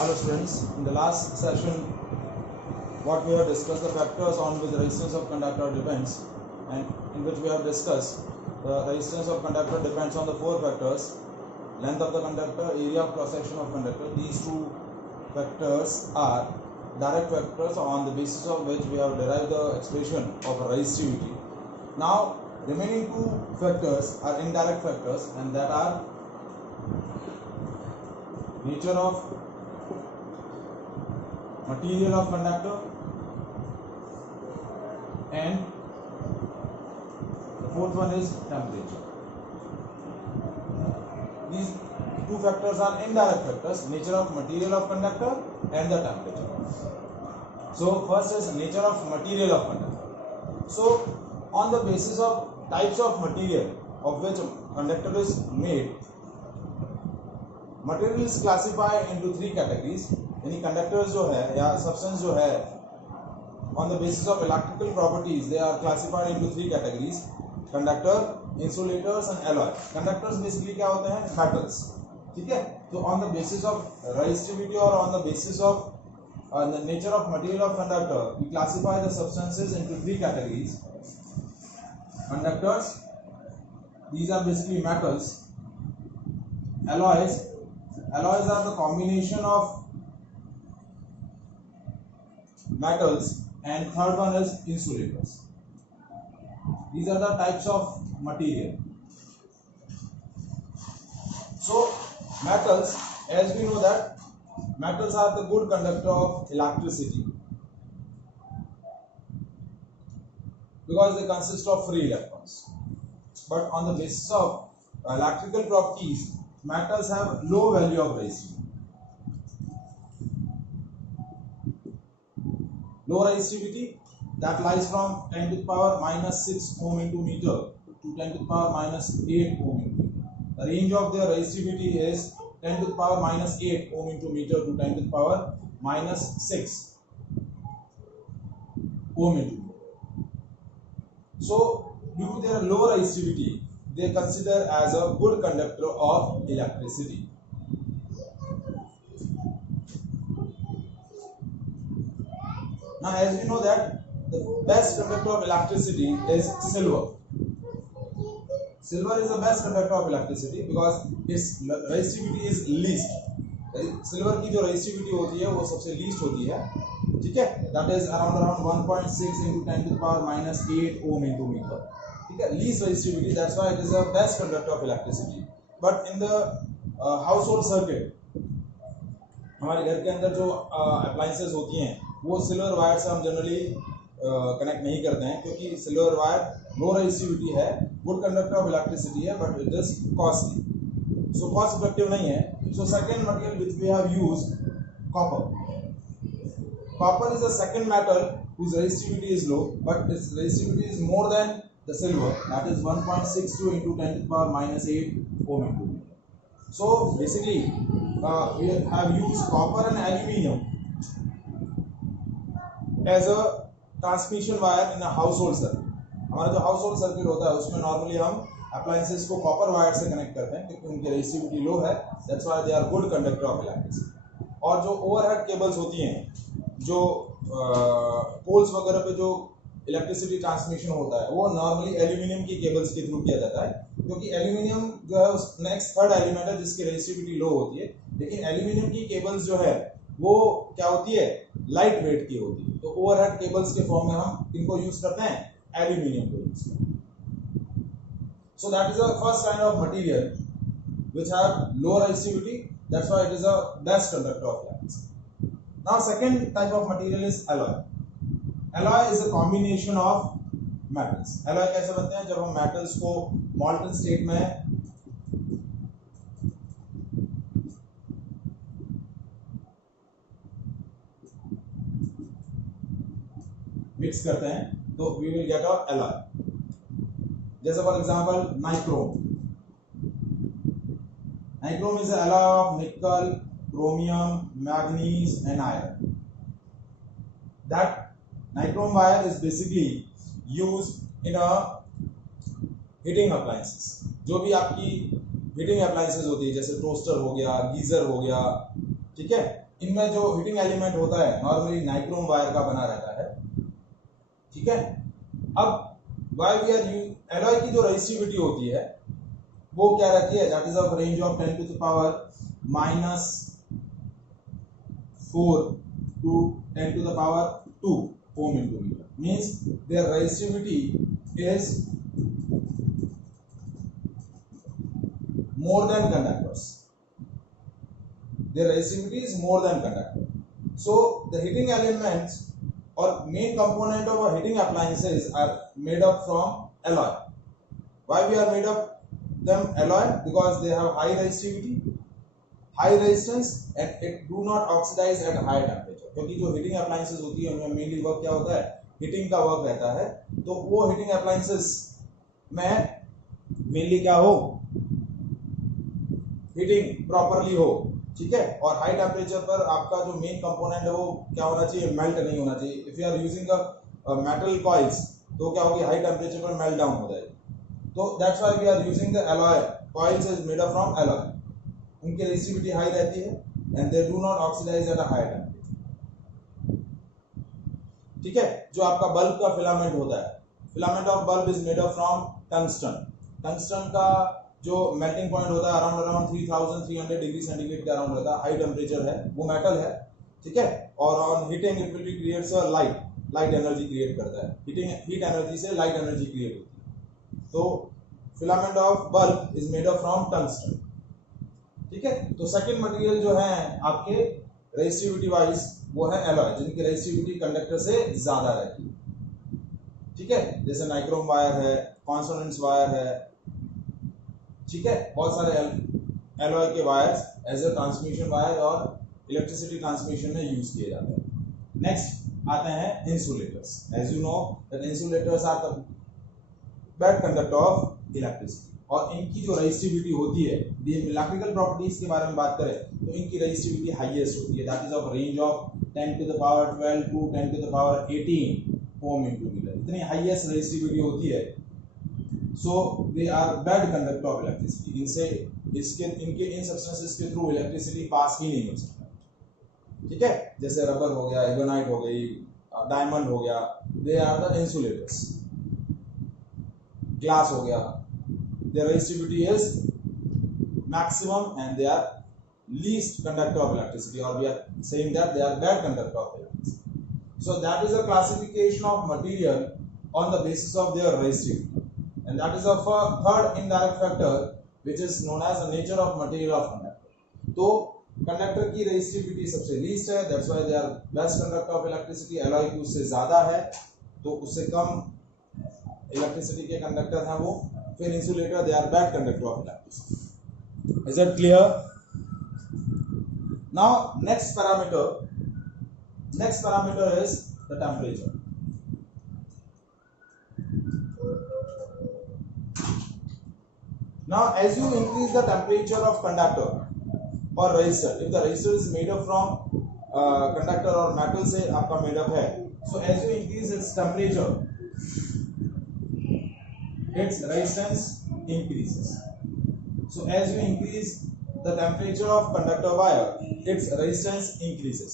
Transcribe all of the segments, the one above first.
Hello students, in the last session what we have discussed the factors on which the resistance of conductor depends, and in which we have discussed the resistance of conductor depends on the four factors: length of the conductor, area of cross section of conductor. These two factors are direct factors on the basis of which we have derived the expression of resistivity. Now remaining two factors are indirect factors, and that are nature of material of conductor and the fourth one is temperature. These two factors are indirect factors: nature of material of conductor and the temperature. So first is nature of material of conductor. So on the basis of types of material of which conductor is made, material is classified into three categories. यानी conductors जो है या substance जो है on the basis of electrical properties they are classified into three categories: conductor, insulators and alloy. Conductors basically क्या होते हैं? Metals. ठीक है. तो on the basis of resistivity और on the basis of the nature of material of conductor we classify the substances into three categories: conductors, these are basically metals; alloys are the combination of metals; and third one is insulators. These are the types of material. So metals, as we know that metals are the good conductor of electricity because they consist of free electrons. But on the basis of electrical properties, metals have low value of resistivity. Low resistivity that lies from 10 to the power minus 6 ohm into meter to 10 to the power minus 8 ohm into meter. The range of their resistivity is 10 to the power minus 8 ohm into meter to 10 to the power minus 6 ohm into meter. So due to their low resistivity, they consider as a good conductor of electricity. Now, as we know that the best conductor of electricity is silver. Silver is the best conductor of electricity because its resistivity is least. Silver की जो resistivity होती है वो सबसे least होती है. ठीक है. That is around 1.6 into 10 to the power minus 8 ohm into meter. ठीक है. Least resistivity, that's why it is the best conductor of electricity. But in the household circuit, हमारे घर के अंदर जो appliances होती हैं वो सिल्वर वायर से हम जनरली कनेक्ट नहीं करते हैं, क्योंकि सिल्वर वायर लो रेजिस्टिविटी है, गुड कंडक्टर ऑफ इलेक्ट्रिसिटी है, but it is costly, so cost effective नहीं है. So second material which we have used, copper. Copper is the second metal whose resistivity is low, but its resistivity is more than the silver, that is 1.62 into 10 to the power minus 8 ohm into meter. So basically we have used copper and aluminium as a transmission wire in a household circuit. हमारा जो house hold circuit होता है उसमें normally हम appliances को copper wire से connect करते हैं क्योंकि उनकी रेजिस्टिविटी लो है, that's why they are good conductor of electricity. और जो ओवरहेड केबल्स होती हैं, जो पोल्स वगैरह पे जो इलेक्ट्रिसिटी ट्रांसमिशन होता है, वो नॉर्मली एल्यूमिनियम की केबल्स के थ्रू किया जाता है, क्योंकि एल्यूमिनियम जो है उस नेक्स्ट थर्ड एलिमेंट है जिसकी रेजिस्टिविटी लो होती है. लेकिन एल्यूमिनियम की केबल्स जो है वो क्या होती है? लाइट वेट की होती है. तो ओवरहेड केबल्स के फॉर्म में हम इनको यूज करते हैं, एल्यूमिनियम को यूज करते हैं. सो that is the first kind of material which have low resistivity, that's why it is the best conductor of electricity. Now second type of material is alloy. Alloy is a combination of metals. Alloy कैसे बनते हैं? जब हम metals को मॉल्टन state में mix करते हैं तो we will get a alloy. जैसे for example nichrome. Nichrome is a alloy of nickel, chromium, manganese and iron. That nichrome wire is basically used in a heating appliances. जो भी आपकी heating appliances होती है, जैसे टोस्टर हो गया, geyser हो गया, ठीक है, इनमें जो हीटिंग एलिमेंट होता है नॉर्मली नाइक्रोम वायर का बना रहता है, ठीक है। अब वाई वी आर एलॉय की जो रेजिस्टिविटी होती है वो क्या रहती है, that is of range of 10 to the power -4 to 10 to the power 2 ohm into meter, means their resistivity is more than conductors. Their resistivity is more than conductor. So the heating elements or main component of a heating appliances are made up from alloy. Why we are made up them alloy? Because they have high resistivity, high resistance and it do not oxidize at high temperature. क्योंकि जो heating appliances होती है उनमें mainly work क्या होता है, heating का work रहता है, तो वो heating appliances में mainly क्या हो, हीटिंग प्रॉपरली हो, ठीक है। और हाई टेम्परेचर पर आपका जो मेन कंपोनेंट है वो क्या होना चाहिए, मेल्ट नहीं होना चाहिए। If you are using a metal coils तो क्या होगी, हाई टेम्परेचर पर मेल्ट डाउन हो जाएगी। तो that's why we are using the alloy coils is made up from alloy. उनकी रेजिस्टिविटी हाई रहती है and they do not oxidize at a high temperature, ठीक है। जो आपका बल्ब का फिलामेंट होता है, filament of bulb is made up from tungsten. Tungsten का जो मेल्टिंग पॉइंट होता है अराउंड 3300 डिग्री सेंटीग्रेड के अराउंड रहता है, हाई टेम्परेचर है, वो मेटल है, ठीक है। और on heating it will be creates a light energy create करता है, हीट एनर्जी से लाइट एनर्जी क्रिएट होती है। तो filament of bulb is made up from tungsten, ठीक है। तो सेकंड मटेरियल जो है आपके रेजिस्टिविटी वाइज वो है एलॉय, जिनकी रेजिस्टिविटी कंडक्टर से ज्यादा रहती है, ठीक है। जैसे नाइक्रोम वायर है, कॉन्सोनेंस वायर है, ठीक है। बहुत सारे एलॉय के wires as a transmission wire और इलेक्ट्रिसिटी ट्रांसमिशन में यूज किए जाते हैं। नेक्स्ट आते हैं insulators. As you know that insulators are the bad conductor of electricity, और इनकी जो रेजिस्टिविटी होती है, इलेक्ट्रिकल प्रॉपर्टीज के बारे में बात करें तो इनकी रेजिस्टिविटी हाईएस्ट होती है, that is of range of 10 to the power 12 to 10 to the power 18 ohm into meter। इतनी हाईएस्ट रेजिस्टिविटी होती है, so they are bad conductor of electricity। इनके इन सब्सटेंसेस के थ्रू इलेक्ट्रिसिटी पास ही नहीं हो सकता, ठीक है। जैसे रबर हो गया, एबोनाइट हो गई, डायमंड हो गया, they are the insulators. Glass हो गया, their resistivity is maximum and they are least conductor of electricity, or we are saying that they are bad conductor of electricity. So that is a classification of material on the basis of their resistivity, and that is a third indirect factor which is known as the nature of material of conductor। तो conductor की resistivity सबसे least है, that's why they are best conductor of electricity. Alloy की उससे ज्यादा है तो उससे कम इलेक्ट्रिसिटी के कंडक्टर हैं वो। फिर insulator, they are bad conductor of electricity. Is it clear? Now next parameter is the temperature. Now as you increase the temperature of conductor or resistor, if the resistor is made up from conductor or metal से आपका made up है, so as you increase its temperature, its resistance increases। So as you increase the temperature of conductor wire, its resistance increases,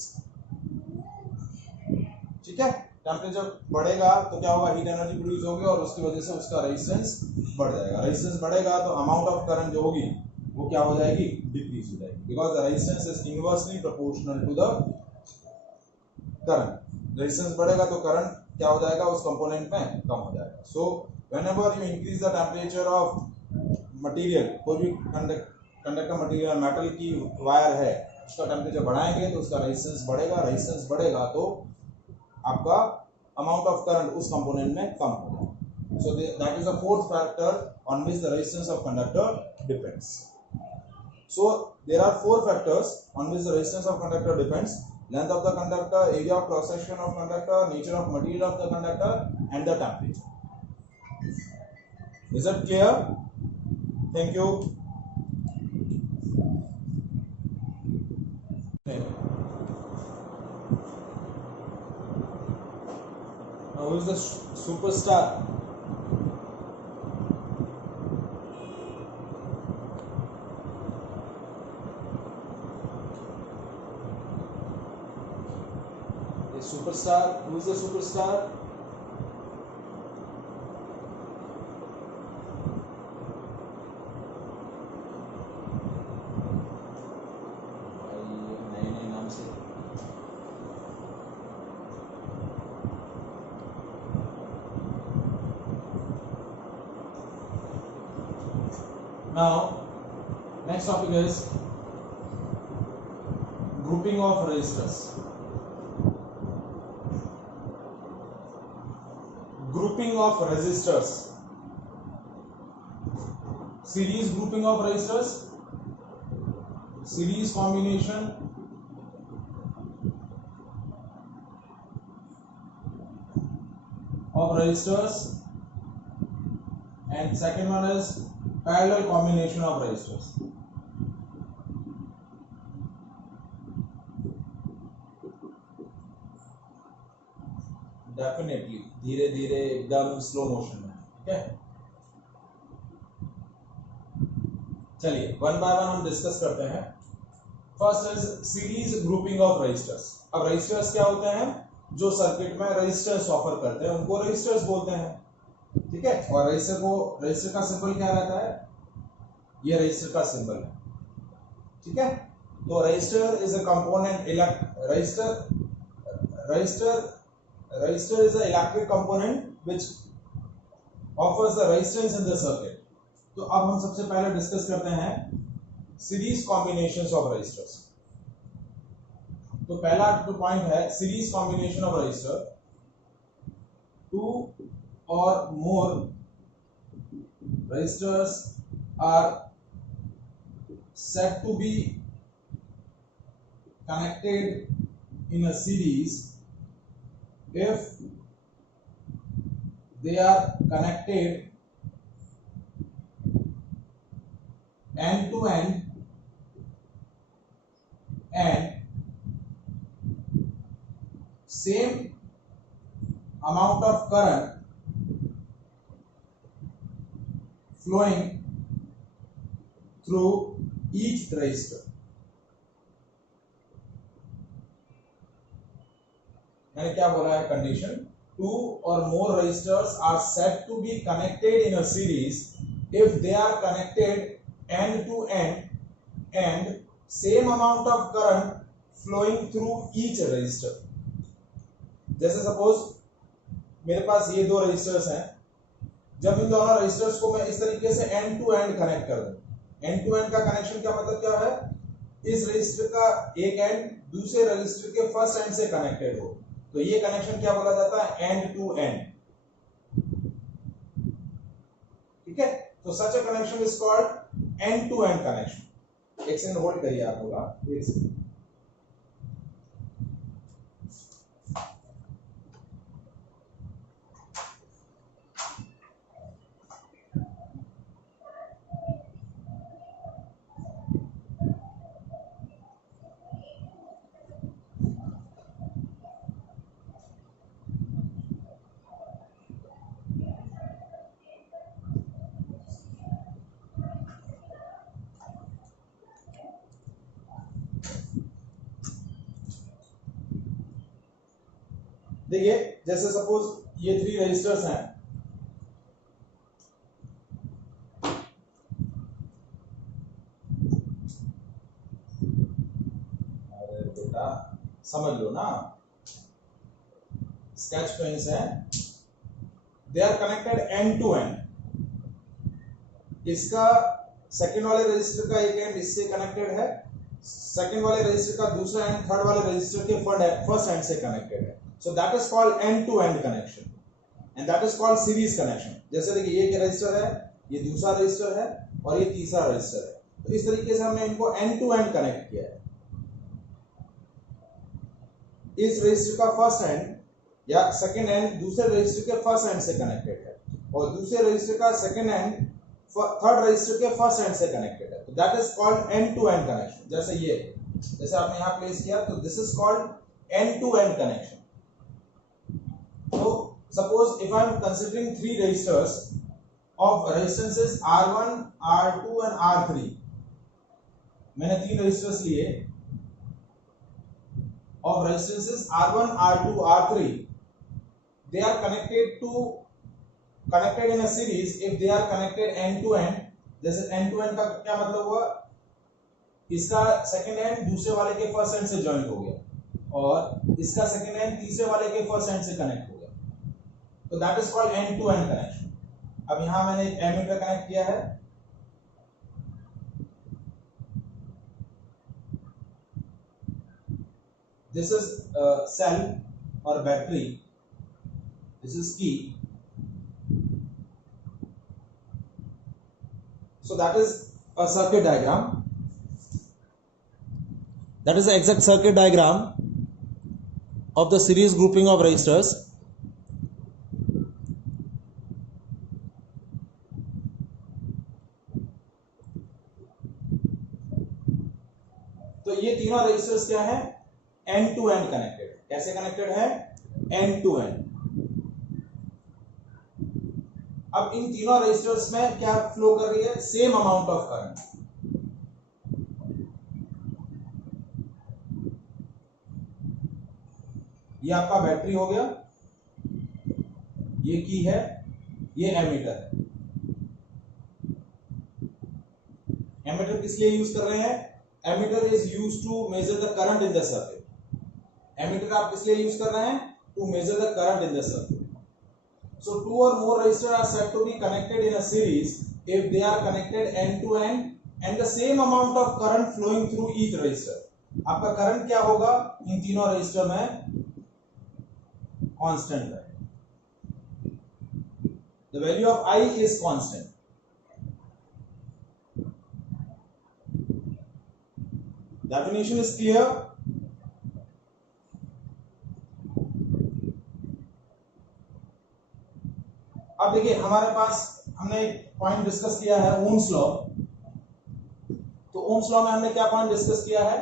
ठीक है। Temperature बढ़ेगा तो क्या होगा, heat energy produce होगी और उसकी वजह से उसका रेजिस्टेंस बढ़ जाएगा। रेजिस्टेंस बढ़ेगा तो अमाउंट ऑफ करंट जो होगी वो क्या हो जाएगी, डिक्रीज हो जाएगी, because the resistance is inversely proportional to the current. Resistance बढ़ेगा तो करंट क्या हो जाएगा, उस कंपोनेंट में कम हो जाएगा। So whenever you increase the temperature of material, कोई भी कंडक्टर मटेरियल मेटल की वायर है, उसका टेम्परेचर बढ़ाएंगे तो उसका रेजिस्टेंस बढ़ेगा, रेजिस्टेंस बढ़ेगा तो आपका अमाउंट ऑफ करंट उस कंपोनेंट में कम होगा। So that is the fourth factor on which the resistance of conductor depends. So there are four factors on which the resistance of conductor depends: length of the conductor, area of cross section of conductor, nature of material of the conductor, and the temperature। Is it clear? Thank you. Now who is the superstar? superstar? Who is the superstar? नए नाम से Now, next topic is grouping of resistors. Grouping of resistors. Series grouping of resistors. Series combination. Of resistors. And second one is parallel combination of resistors. Definitely धीरे धीरे एकदम slow motion में, ठीक है। चलिए वन बाय वन हम discuss करते हैं। First is series grouping of resistors. अब रजिस्टर्स क्या होते हैं? जो सर्किट में रजिस्टर्स ऑफर करते हैं उनको रजिस्टर्स बोलते हैं, ठीक है। और रजिस्टर का सिंबल क्या रहता है? ये रजिस्टर का सिंबल है, ठीक है। तो register is a component Resistor is an electric component which offers the resistance in the circuit. तो अब हम सबसे पहले डिस्कस करते हैं सीरीज कॉम्बिनेशंस ऑफ रजिस्टर्स। तो पहला जो पॉइंट है series combination of resistor, two और more resistors are said to be connected in a series if they are connected end to end and same amount of current flowing through each resistor। मैंने क्या बोला है condition? Two और more resistors are said to be connected in a series if they are connected end to end and same amount of current flowing through each resistor. जैसे suppose मेरे पास ये दो रजिस्टर्स हैं, जब इन दोनों रजिस्टर्स को मैं इस तरीके से एंड टू एंड कनेक्ट कर दूं, एंड टू एंड का कनेक्शन का मतलब क्या है? इस रजिस्टर का एक एंड दूसरे रजिस्टर के फर्स्ट एंड से कनेक्टेड हो, तो ये कनेक्शन क्या बोला जाता है? एंड टू एंड, ठीक है। तो such a connection is called end to end connection. एक सेकंड होल्ड करिए आप लोग, एक सेकंड। देखिए जैसे सपोज ये थ्री रजिस्टर्स हैं, अरे बेटा समझ लो ना, स्केच पेन्स हैं, they are connected end to end. इसका सेकंड वाले रजिस्टर का एक एंड इससे कनेक्टेड है, सेकंड वाले रजिस्टर का दूसरा एंड थर्ड वाले रजिस्टर के फर्स्ट एंड से कनेक्टेड है। So that is called end-to-end connection, and that is called series connection। जैसे देखिए ये रजिस्टर है, ये दूसरा रजिस्टर है और ये तीसरा रजिस्टर है, तो इस तरीके से हमने इनको end-to-end कनेक्ट किया है। इस रजिस्टर का फर्स्ट एंड या सेकंड एंड दूसरे रजिस्टर के फर्स्ट एंड से कनेक्टेड है और दूसरे रजिस्टर का सेकंड एंड थर्ड रजिस्टर के फर्स्ट एंड से कनेक्टेड है, तो that is called end-to-end connection. जैसे आपने यहाँ प्लेस किया, तो this is called end-to-end connection. So suppose if I am considering three resistors of resistances R1, R2 and R3, मैंने तीन रेजिस्टर्स लिए of resistances R1, R2, R3, they are connected in a series if they are connected end to end. जैसे end to end का क्या मतलब हुआ, इसका second and दूसरे वाले के फर्स्ट एंड से ज्वाइंट हो गया और इसका सेकंड एंड तीसरे वाले के फर्स्ट एंड से कनेक्ट हो गया, तो that is called end to end connection. अब यहां मैंने एक एमीटर कनेक्ट किया है, दिस इज सेल और battery, this is key, so that is a circuit diagram, that is the exact circuit diagram of the series grouping of resistors. तो ये तीनों रेजिस्टर्स क्या है, एंड टू एंड कनेक्टेड। कैसे connected है, and to and. अब इन तीनों resistors में क्या फ्लो कर रही है, सेम अमाउंट ऑफ करंट। ये आपका बैटरी हो गया, ये की है, ये एमीटर है। एमीटर किस लिए यूज कर रहे हैं, ammeter is used to measure the current in the circuit. Ammeter आप किस लिए यूज कर रहे हैं, to measure the current in the circuit. So two or more resistors are said to be connected in a series if they are connected end to end and the same amount of current flowing through each resistor. आपका current क्या होगा इन तीनों resistor में, constant है। The value of I is constant. Definition is clear. अब देखिए हमारे पास हमने एक पॉइंट डिस्कस किया है, ओम्स लॉ। तो ओम्स लॉ में हमने क्या पॉइंट डिस्कस किया है,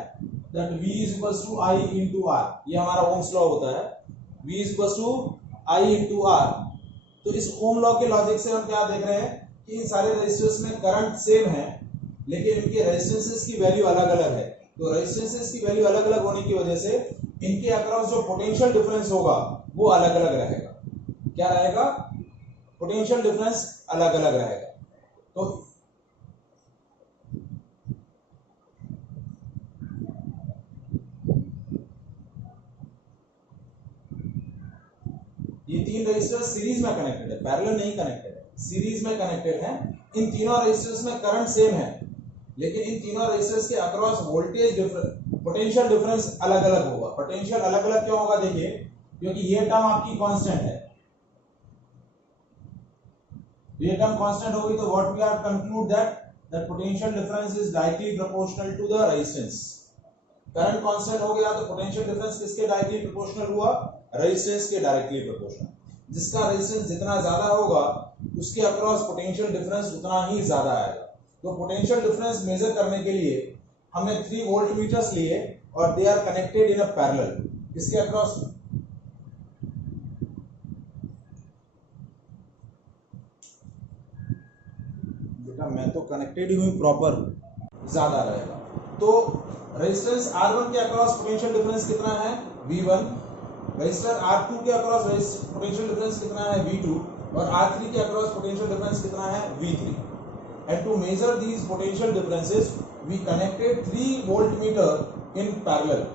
that V is equals to I into R। ये हमारा ओम्स लॉ होता है, V is equals to I into R। तो इस ओम लॉ के लॉजिक से हम क्या देख रहे हैं कि इन सारे रेजिस्टर्स में करंट सेम है, लेकिन इनके रेजिस्टेंसेस की वैल्यू अलग अलग है। तो रेजिस्टेंसेस की वैल्यू अलग अलग होने की वजह से इनके अक्रॉस जो पोटेंशियल डिफरेंस होगा वो अलग अलग रहेगा। क्या रहेगा, पोटेंशियल डिफरेंस अलग अलग रहेगा। तो ये तीन रेजिस्टर्स सीरीज में कनेक्टेड है, पैरेलल नहीं कनेक्टेड है, सीरीज में कनेक्टेड है। इन तीनों रेजिस्टर्स में करंट सेम है, लेकिन इन तीनों रेजिस्टर्स के across voltage difference, potential difference अलग अलग होगा। पोटेंशियल अलग अलग क्यों होगा, देखिए क्योंकि ये टर्म आपकी कांस्टेंट है। ये टर्म कांस्टेंट होगी तो what we are conclude that potential difference is directly proportional to the resistance. Current constant हो गया तो पोटेंशियल डिफरेंस किसके डायरेक्टली प्रोपोर्शनल हुआ, रेजिस्टेंस के डायरेक्टली प्रोपोर्शनल। जिसका रेजिस्टेंस जितना ज्यादा होगा उसके अक्रॉस पोटेंशियल डिफरेंस उतना ही ज्यादा आएगा। तो पोटेंशियल डिफरेंस मेजर करने के लिए हमने 3 वोल्टमीटर्स लिए और they are connected in a parallel. इसके अक्रॉस मैं तो कनेक्टेड ही हूं प्रॉपर, ज्यादा रहेगा। तो रेजिस्टेंस R1 के अक्रॉस पोटेंशियल डिफरेंस कितना है, V1। रेजिस्टर R2 के अक्रॉस पोटेंशियल डिफरेंस कितना है, V2। और R3 के अक्रॉस पोटेंशियल डिफरेंस कितना है, V3। And to measure these potential differences we connected 3 voltmeter in parallel.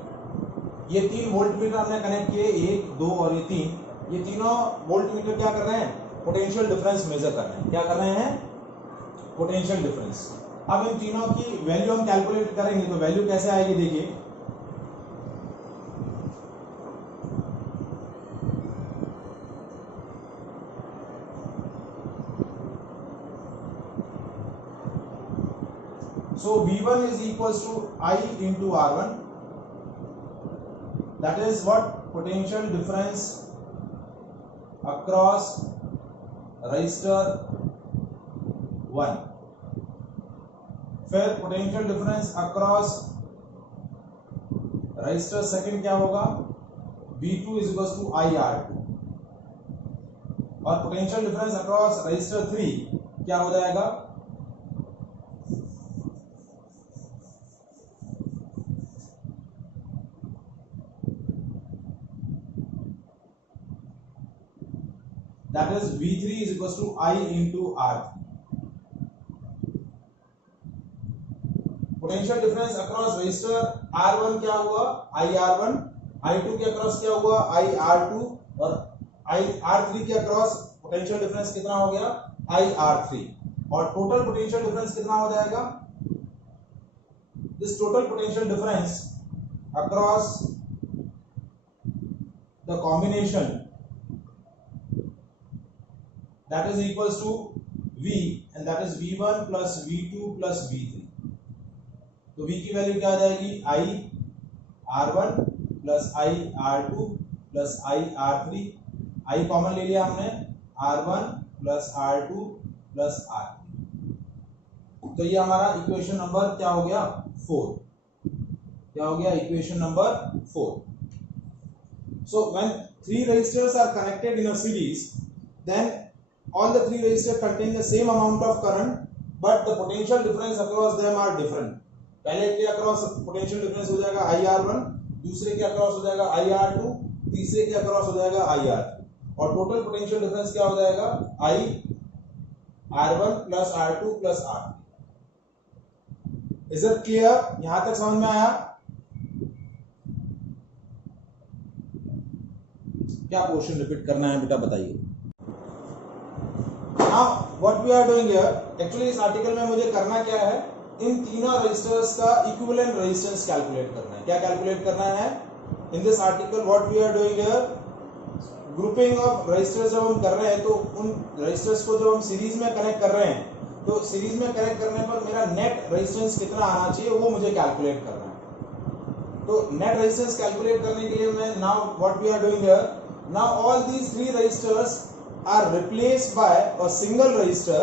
ये 3 वोल्टमीटर हमने कनेक्ट किए, 1, 2 और ये 3। ये तीनों वोल्टमीटर क्या कर रहे हैं, पोटेंशियल डिफरेंस मेजर कर रहे हैं। क्या कर रहे हैं, पोटेंशियल डिफरेंस। अब इन तीनों की वैल्यू हम कैलकुलेट करेंगे तो वैल्यू कैसे आएगी, देखिए so V1 is equals to I into R1, that is what, potential difference across resistor 1। फिर potential difference across resistor second क्या होगा, V2 is equals to IR2। और पोटेंशियल डिफरेंस अक्रॉस रेजिस्टर 3 क्या हो जाएगा, that is V3 is equals to I into R3. Potential difference across register R1 क्या हुआ IR1, I2 के अक्रॉस क्या हुआ IR2 और IR3 के अक्रॉस पोटेंशियल डिफरेंस कितना हो गया IR3 और टोटल पोटेंशियल डिफरेंस कितना हो जाएगा this total potential difference across the combination that is equals to V and that is V1 plus V2 plus V3. तो V की वैल्यू क्या आ जाएगी I R1 plus I R2 plus I R3. I common ले लिया हमने R1 plus R2 plus R3. तो ये हमारा इक्वेशन नंबर क्या हो गया 4. क्या हो गया equation number 4. So when three resistors are connected in a series, then all the three resistors contain the same amount of current, but the potential difference across them are different. पहले के across potential difference हो जाएगा IR1, दूसरे के across हो जाएगा IR2, तीसरे के अक्रॉस हो जाएगा IR3 और टोटल पोटेंशियल डिफरेंस क्या हो जाएगा IR1 plus R2 plus R3. Is it clear? यहां तक समझ में आया? क्या पोर्शन रिपीट करना है बेटा बताइए. Now what we are doing here, actually इस आर्टिकल में मुझे करना क्या है इन तीनों रेजिस्टर्स का इक्विवेलेंट रेजिस्टेंस कैलकुलेट करना है. क्या कैलकुलेट करना है in this article what we are doing here grouping of resistors जब हम कर रहे हैं तो उन रेजिस्टर्स को जब हम सीरीज में कनेक्ट कर रहे हैं तो सीरीज में कनेक्ट करने पर मेरा नेट रेजिस्टेंस कितना आना चाहिए वो मुझे कैलकुलेट करना है. तो नेट रेजिस्टेंस कैलकुलेट करने के लिए मैं now what we are doing here now all these three resistors are replaced by a single resistor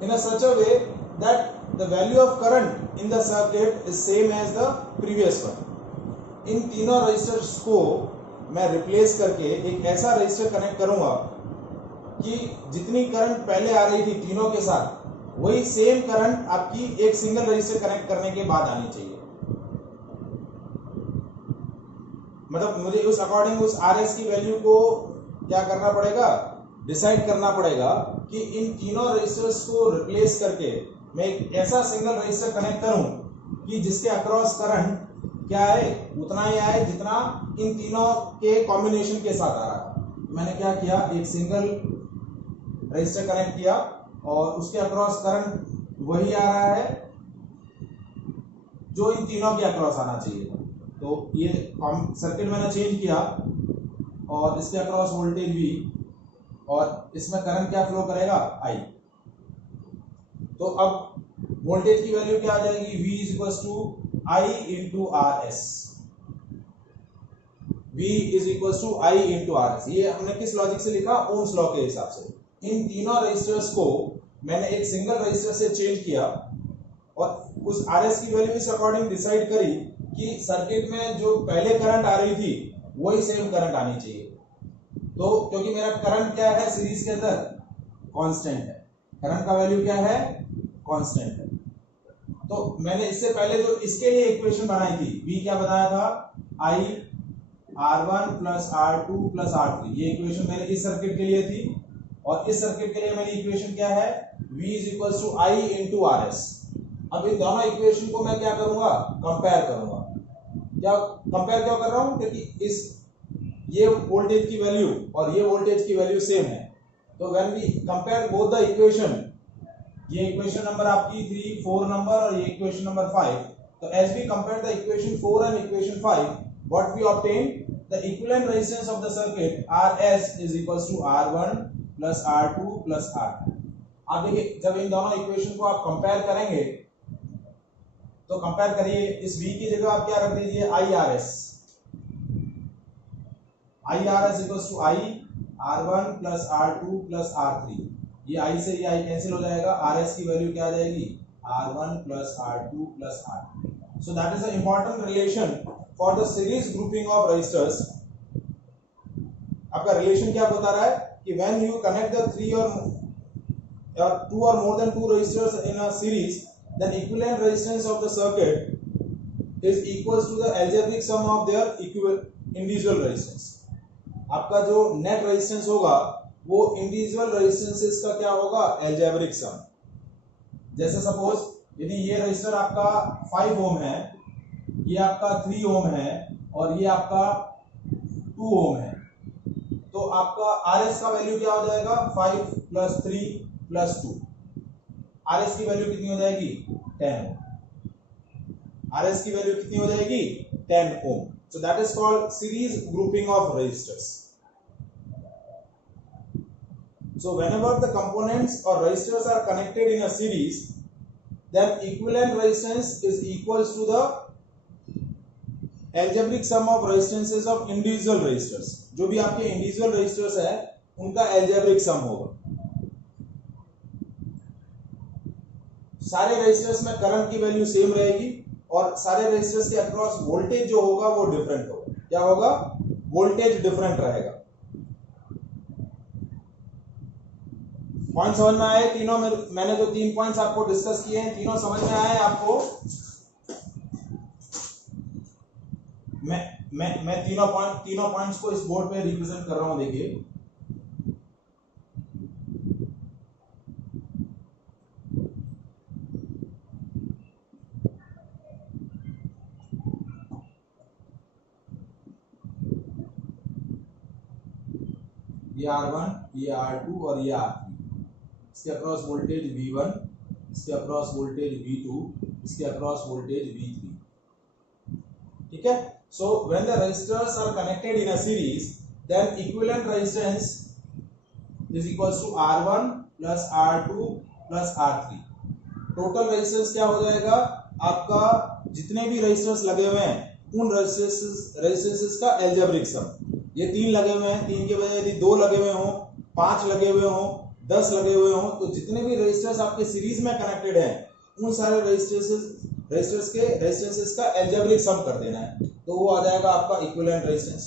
in a such a way that the value of current in the circuit is same as the previous one. इन तीनों resistors को मैं replace करके एक ऐसा resistor connect करूंगा कि जितनी current पहले आ रही थी तीनों के साथ वही सेम करंट आपकी एक सिंगल रेजिस्टर कनेक्ट करने के बाद आनी चाहिए. मतलब मुझे उस अकॉर्डिंग उस RS की वैल्यू को क्या करना पड़ेगा डिसाइड करना पड़ेगा कि इन तीनों रेजिस्टर्स को रिप्लेस करके मैं एक ऐसा सिंगल रेजिस्टर कनेक्ट करूं कि जिसके अक्रॉस करंट क्या है उतना ही आए जितना इन तीनों के कॉम्बिनेशन के साथ आ रहा है. मैंने क्या किया एक सिंगल रेजिस्टर कनेक्ट किया और उसके अक्रॉस करंट वही आ रहा है जो इन तीनों के अक्रॉस आना चाहिए. तो ये सर्किट मैंने चेंज किया और इसके अक्रॉस वोल्टेज V और इसमें करंट क्या फ्लो करेगा I. तो अब वोल्टेज की वैल्यू क्या आ जाएगी V is equal to I into RS. V is equal to I into RS. ये हमने किस लॉजिक से लिखा ओम्स लॉ के हिसाब से. इन तीनों रेजिस्टर्स को मैंने एक सिंगल रेजिस्टर से चेंज किया और उस RS की वैल्यू इस अकॉर्डिंग डिसाइड करी कि सर्किट में जो पहले करंट आ रही थी वही सेम करंट आनी चाहिए. तो क्योंकि मेरा करंट क्या है सीरीज के अंदर कांस्टेंट है. करंट का वैल्यू क्या है कांस्टेंट है. तो मैंने इससे पहले जो इसके लिए इक्वेशन बनाई थी V क्या बताया था I R1 plus R2 plus R3. ये इक्वेशन मेरे इस सर्किट के लिए थी और इस सर्किट के लिए मेरी इक्वेशन क्या है V is equal to I into RS. अब इन दोनों इक्वेशन को मैं क्या करूंगा कंपेयर करूंगा. क्या कंपेयर क्यों कर रहा हूं क्योंकि इस ये वोल्टेज की वैल्यू और ये वोल्टेज की वैल्यू सेम है. तो when we compare both the equation ये इक्वेशन नंबर आपकी 3 4 नंबर और ये इक्वेशन नंबर 5. तो as we compare the equation 4 and equation 5 what we obtain the equivalent resistance of the circuit RS is equals to R1 plus R2 plus R3. आप देखिए जब इन दोनों equation को आप कंपेयर करेंगे तो कंपेयर करिए इस V की जगह आप क्या रख दीजिए IRS. IRS equals to I R1 plus R2 plus R3. ये I से ये I कैंसिल हो जाएगा. RS की वैल्यू क्या आ जाएगी R1 plus R2 plus R3. So that is an important relation for the series grouping of resistors. आपका रिलेशन क्या बता रहा है कि when you connect the 3 or 2 or more than 2 resistors in a series, then equivalent resistance of the circuit is equals to the algebraic sum of their individual resistance. आपका जो net resistance होगा वो individual resistances का क्या होगा, algebraic sum. जैसे suppose यदि ये रजिस्टर आपका 5 ओम है, ये आपका 3 ओम है और ये आपका 2 ओम है, तो आपका RS का वैल्यू क्या हो जाएगा, 5 + 3 + 2। RS की वैल्यू कितनी हो जाएगी, 10 ओम। RS की वैल्यू कितनी हो जाएगी, 10 ओम। So that is called series grouping of resistors. So whenever the components or resistors are connected in a series, then equivalent resistance is equals to the algebraic sum of resistances of individual resistors. जो भी आपके individual resistors है उनका algebraic sum होगा। सारे resistors में current की value same रहेगी और सारे रेजिस्टर्स के अक्रॉस वोल्टेज जो होगा वो डिफरेंट होगा। क्या होगा, वोल्टेज डिफरेंट रहेगा। पॉइंट समझ में आए तीनों में? मैंने जो 3 पॉइंट्स आपको डिस्कस किए हैं तीनों समझ में आए आपको? मैं तीनों पॉइंट्स को इस बोर्ड पे रिप्रेजेंट कर रहा हूं, देखिए। ये R1, ये R2 और ये R3। इसके अक्रॉस वोल्टेज V1, इसके अक्रॉस वोल्टेज V2, इसके अक्रॉस वोल्टेज V3। ठीक है। So when the resistors are connected in a series, then equivalent resistance is equals to R1 plus R2 plus R3। Total resistance क्या हो जाएगा आपका, जितने भी रेजिस्टर्स लगे हुए हैं उन रेजिस्टेंसेस का एल्जेब्रिक सम। ये 3 लगे हुए हैं, 3 के बजाय यदि 2 लगे हुए हों, 5 लगे हुए हों, 10 लगे हुए हों, तो जितने भी रेजिस्टर्स आपके सीरीज में कनेक्टेड हैं उन सारे रेजिस्टर्स के रेजिस्टेंसेस का एल्जेब्रिक सम कर देना है, तो वो आ जाएगा आपका इक्विवेलेंट रेजिस्टेंस।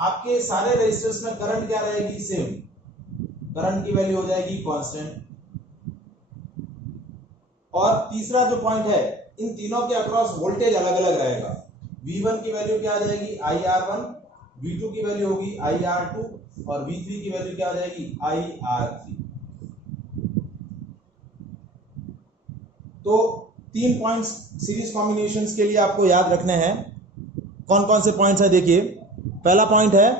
आपके सारे रेजिस्टर्स में करंट क्या रहेगी, सेम। करंट की वैल्यू हो जाएगी कांस्टेंट। और तीसरा जो पॉइंट है, इन तीनों के अक्रॉस वोल्टेज अलग अलग रहेगा। V1 की वैल्यू क्या आ जाएगी, IR1, V2 की वैल्यू होगी IR2 और V3 की वैल्यू क्या आ जाएगी, IR3। तो 3 पॉइंट्स सीरीज कॉम्बिनेशंस के लिए आपको याद रखने हैं। कौन कौन से पॉइंट्स है, देखिए। पहला पॉइंट है,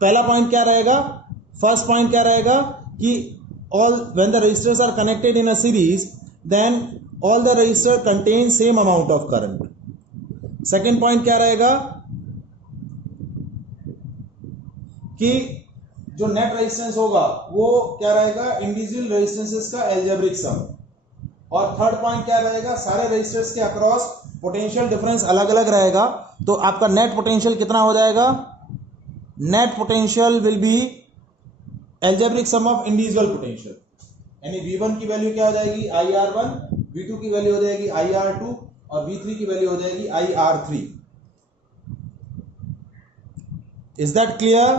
पहला पॉइंट क्या रहेगा, फर्स्ट पॉइंट क्या रहेगा कि when the resistors are connected in a series, then all the resistor contain same amount of current. Second point क्या रहेगा कि जो नेट रेजिस्टेंस होगा वो क्या रहेगा, इंडिविजुअल रेजिस्टेंसेस का एल्जेब्रिक सम। और थर्ड पॉइंट क्या रहेगा, सारे रेजिस्टर्स के अक्रॉस पोटेंशियल डिफरेंस अलग अलग रहेगा, तो आपका नेट पोटेंशियल कितना हो जाएगा, net potential will be algebraic sum of individual potential. यानी V1 की वैल्यू क्या हो जाएगी, IR1, V2 की वैल्यू हो जाएगी IR2 और V3 की वैल्यू हो जाएगी IR3। Is that clear?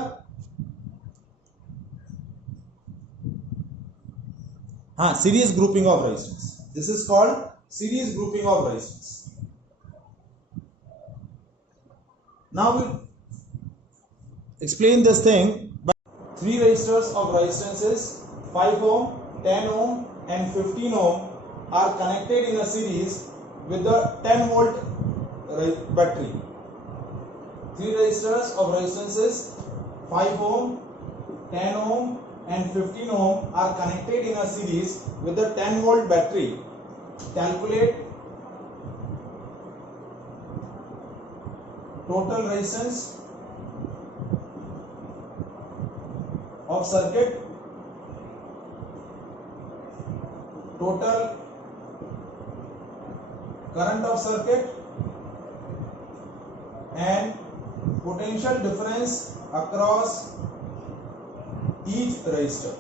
हाँ, series grouping of resistance, this is called series grouping of resistance. Now we explain this thing. 3 resistors of resistances 5 ohm, 10 ohm and 15 ohm are connected in a series with the 10 volt battery. 3 resistors of resistances 5 ohm, 10 ohm and 15 ohm are connected in a series with the 10 volt battery. Calculate total resistance of circuit, total current of circuit and potential difference across each resistor.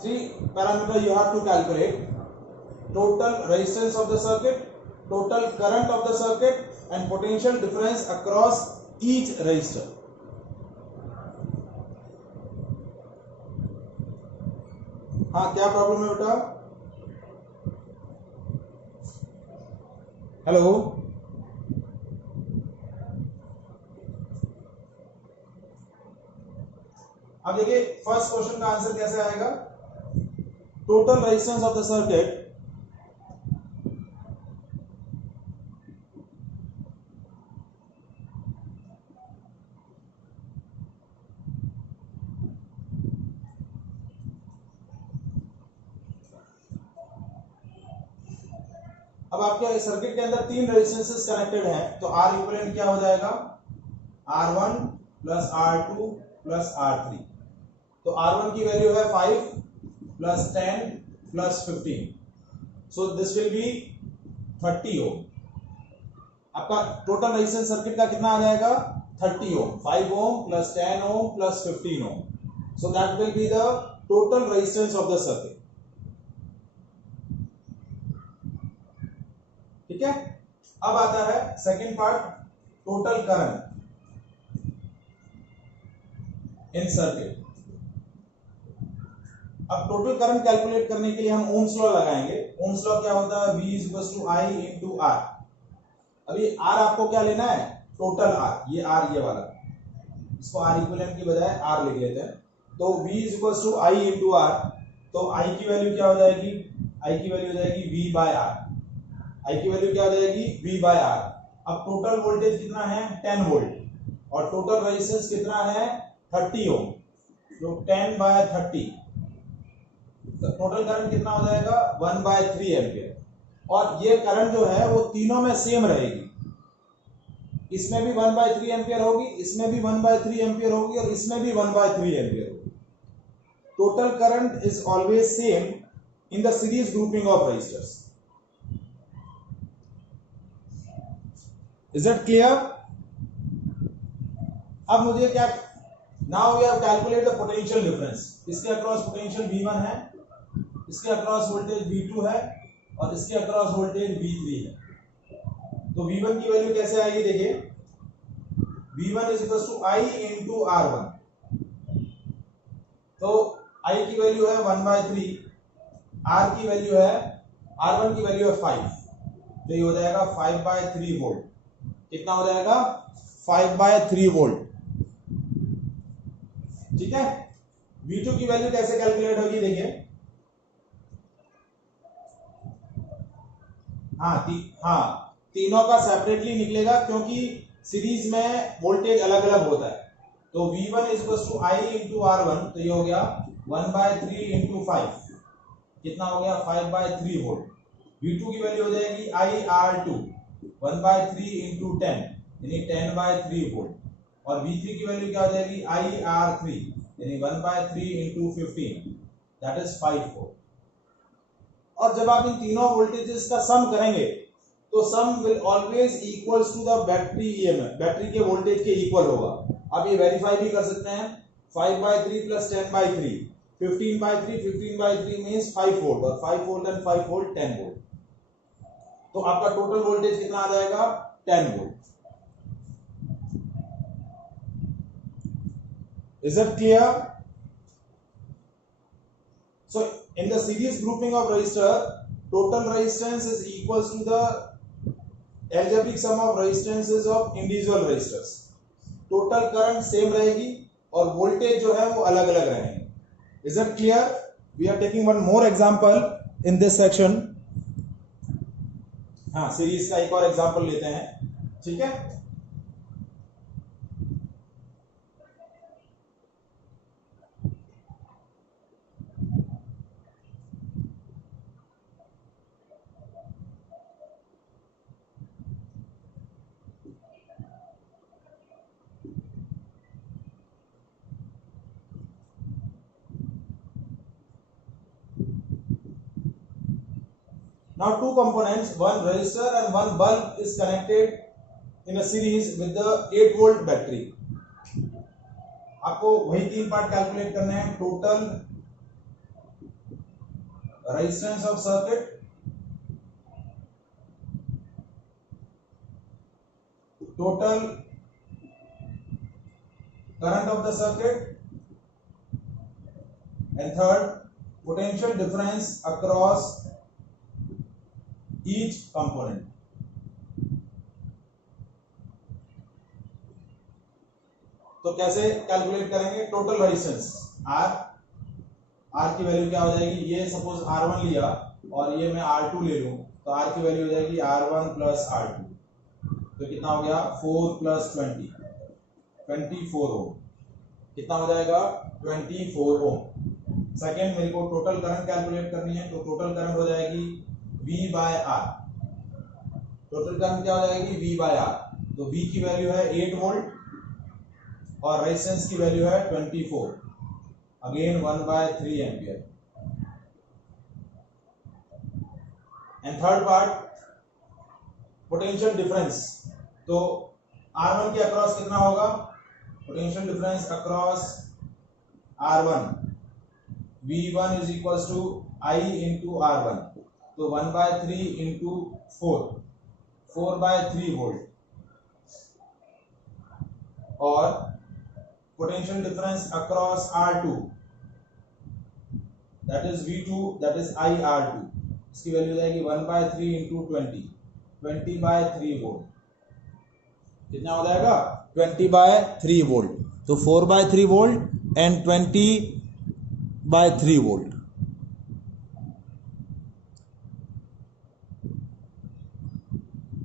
3 parameters you have to calculate: total resistance of the circuit, total current of the circuit and potential difference across each resistor. हाँ, क्या problem है बेटा? Hello. अब देखिए first question का answer कैसे आएगा, total resistance of the circuit अब आपके सर्किट के अंदर तीन रेजिस्टेंसेस कनेक्टेड हैं, तो आर इक्विवेलेंट क्या हो जाएगा, R1 plus R2 plus R3। तो R1 की वैल्यू है 5 plus 10 plus 15, so this will be 30 ohm. आपका टोटल रेजिस्टेंस सर्किट का कितना आ जाएगा, 30 ohm. 5 ohm plus 10 ohm plus 15 ohm, so that will be the total resistance of the circuit. ठीक है, अब आता है second part, total current in circuit. अब टोटल करंट कैलकुलेट करने के लिए हम ओम्स लॉ लगाएंगे। ओम्स लॉ क्या होता है, V = I × R। अभी R आपको क्या लेना है, टोटल R, ये R ये वाला, इसको R इक्विवेलेंट की बजाय R लिख लेते हैं। तो V = I × R, तो I की वैल्यू क्या हो जाएगी, I की वैल्यू हो जाएगी V/R। I की वैल्यू क्या हो जाएगी, V/R। अब टोटल वोल्टेज कितना है, 10 वोल्ट, और टोटल रेजिस्टेंस कितना है, 30 ओम, तो 10/30, टोटल करंट कितना हो जाएगा, 1/3 एम्पियर। और ये करंट जो है वो तीनों में सेम रहेगी, इसमें भी 1/3 एम्पियर होगी, इसमें भी 1/3 एम्पियर होगी, और इसमें भी 1/3 एम्पियर होगी। Total current is always same in the series grouping of resistors. Is it clear? अब मुझे क्या, now we have calculate the potential difference. इसके अक्रॉस पोटेंशियल V1 है, इसके अक्रॉस वोल्टेज V2 है, और इसके अक्रॉस वोल्टेज V3 है। तो V1 की वैल्यू कैसे आएगी, देखिए V1 = I × R1। तो I की वैल्यू है 1/3, R की वैल्यू है, R1 की वैल्यू है 5, तो ये हो जाएगा 5/3 वोल्ट। कितना हो जाएगा, 5/3 वोल्ट। ठीक है, V2 की वैल्यू कैसे कैलकुलेट होगी, देखिए तीनों का सेपरेटली निकलेगा, क्योंकि सीरीज में वोल्टेज अलग अलग होता है। तो V1 = I × R1, तो ये हो गया 1/3 × 5, कितना हो गया, 5/3 वोल्ट। V2 की वैल्यू हो जाएगी IR2, 1/3 × 10, यानी 10/3 वोल्ट। और V3 की वैल्यू क्या हो जाएगी, IR3, यानी 1/3 × 15, दैट इज 5 वोल्ट। और जब आप इन तीनों वोल्टेजेस का सम करेंगे, तो sum will always equals to the battery EMF, battery के वोल्टेज के इक्वल होगा। आप ये वेरीफाई भी कर सकते हैं, 5/3 + 10/3, 15/3, 15/3 मींस 5 वोल्ट, और 5 वोल्ट एंड 5 वोल्ट 10 वोल्ट। तो आपका टोटल वोल्टेज कितना आ जाएगा, 10 volt. Is it clear? So in the series grouping of resistor, total resistance is equals to the algebraic sum of resistances of individual resistors. Total current same रहेगी, और voltage जो है वो अलग अलग रहेंगे। Is it clear? We are taking one more example in this section. हाँ, series का एक और एग्जाम्पल लेते हैं, ठीक है। Now two components, one resistor and one bulb is connected in a series with the 8 volt battery. आपको वही तीन पार्ट कैलकुलेट करने हैं, total resistance of circuit, total current of the circuit, and third potential difference across each component. तो कैसे calculate करेंगे? Total resistance R की value क्या हो जाएगी? ये सपोज R1 लिया और ये मैं R2 ले लूं, तो R की वैल्यू हो जाएगी R1 प्लस R2, तो कितना हो गया? 4 प्लस 20, 24 ओम। कितना हो जाएगा? 24 ओम। सेकेंड, मेरे को टोटल करंट कैलकुलेट करनी है, तो टोटल करंट हो जाएगी V by R। Total current क्या हो जाएगी? V by R। तो V की वैल्यू है 8 वोल्ट और रेजिस्टेंस की वैल्यू है 24, again 1/3 ampere. And third part, potential difference. तो R1 के अक्रॉस कितना होगा? Potential difference across R1, V1 is equal to I into R1, तो 1/3 इंटू 4/3 वोल्ट। और potential difference across R2, that is V2, that is IR2, इसकी value जाएगी 1/3 into 20/3 volt. कितना हो जाएगा? 20/3 वोल्ट। तो 4/3 volt and 20/3 volt.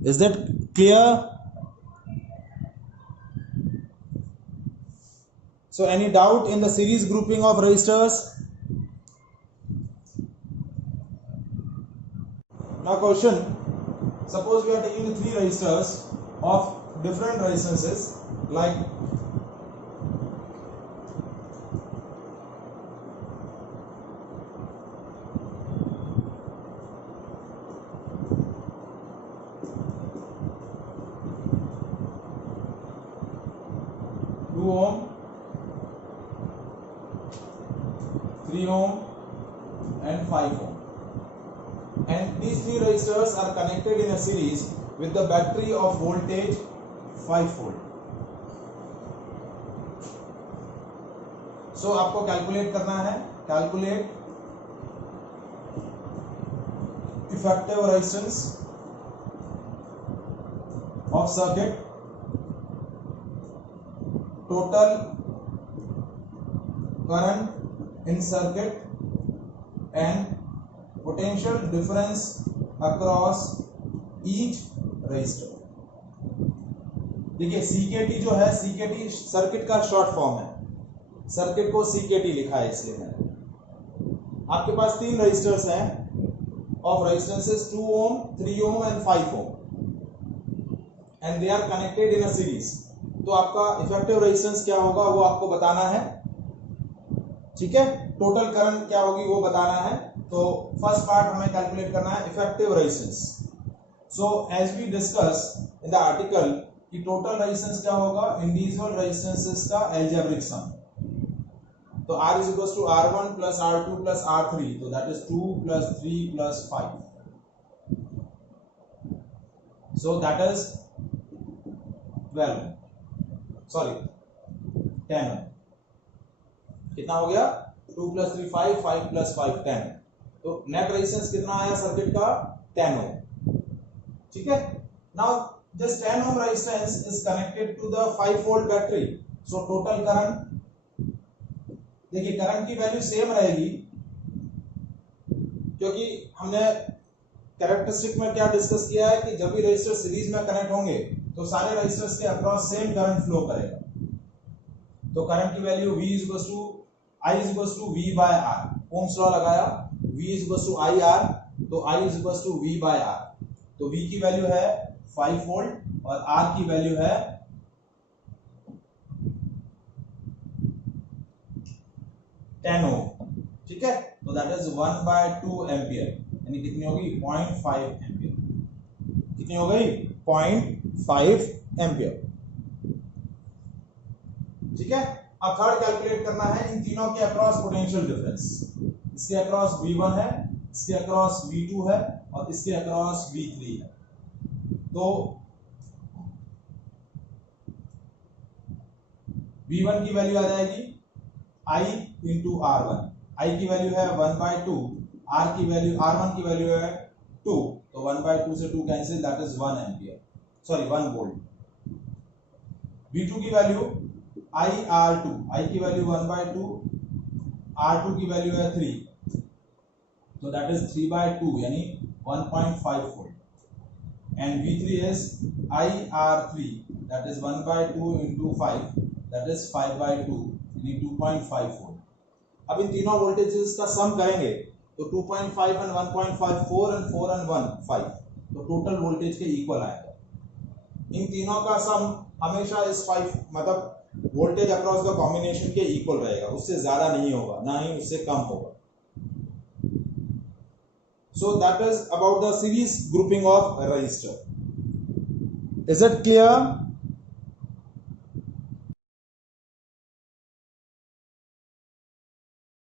Is that clear? So any doubt in the series grouping of resistors? Now question, suppose we are taking 3 resistors of different resistances like ohm, 3 ohm and 5 ohm, and these 3 resistors are connected in a series with the battery of voltage 5 volt. So आपको calculate करना है, calculate effective resistance of circuit, total current in circuit and potential difference across each resistor. देखिए CKT जो है, CKT circuit का short form है, circuit को CKT लिखा है इसलिए मैंने। आपके पास 3 रेजिस्टर्स हैं of resistances 2 ohm, 3 ohm and 5 ohm, and they are connected in a series. तो आपका इफेक्टिव रेजिस्टेंस क्या होगा वो आपको बताना है, ठीक है? टोटल करंट क्या होगी वो बताना है। तो फर्स्ट पार्ट हमें कैलकुलेट करना है effective resistance. So as we discuss in the article कि टोटल रेजिस्टेंस क्या होगा? इंडिविजुअल रेजिस्टेंसेस का अलजेब्रिक सम। तो R is equal to R1 plus R2 plus R3, तो that is 2 plus 3 plus 5, so that is 12, sorry 10। कितना हो गया? 2 plus 3 5, 5 plus 5 10। तो नेट रेजिस्टेंस कितना आया सर्किट का? 10 ओम, ठीक है? Now this 10 ohm resistance is connected to the 5 volt battery. So total current, देखिए करंट की वैल्यू सेम रहेगी क्योंकि हमने कैरेक्टरिस्टिक में क्या डिस्कस किया है कि जब भी रेजिस्टर सीरीज में कनेक्ट होंगे तो सारे रेजिस्टर्स के अक्रॉस सेम करंट फ्लो करेगा। तो करंट की value V is equal to I is equal to V by R, ohm's law लगाया, V is equal to IR, तो I is equal to V by R। तो V की value है 5 volt और R की value है 10 ohm, ठीक है? तो दैट इज 1/2 एम्पियर, यानी कितनी होगी? 0.5 एम्पियर। कितनी हो गई? 0.5 एम्पियर, ठीक है? अब थर्ड कैलकुलेट करना है इन तीनों के अक्रॉस पोटेंशियल डिफरेंस। इसके अक्रॉस V1 है, इसके अक्रॉस V2 है और इसके अक्रॉस V3 है। तो V1 की वैल्यू आ जाएगी I इंटू R1। I की वैल्यू है 1/2, R1 की वैल्यू है 2, तो 1/2 से 2 cancel, that is 1 ampere, sorry 1 volt. V2 की वैल्यू IR2, I की वैल्यू 1/2, R2 की वैल्यू है 3, तो दैट इज 3/2 यानी 1.5 volt, and V3 is IR3, that is 1/2 into 5, that is 5/2 यानी 2.5 वोल्ट। अब इन तीनों वोल्टेजेस का सम करेंगे तो 2.5 एंड 1.5 4 एंड 4 एंड 1 5, तो टोटल वोल्टेज के इक्वल आएगा। इन तीनों का सम हमेशा इस 5 मतलब वोल्टेज अक्रॉस द कॉम्बिनेशन के इक्वल रहेगा, उससे ज्यादा नहीं होगा ना ही उससे कम होगा। So that is about the series grouping of register. Is it clear?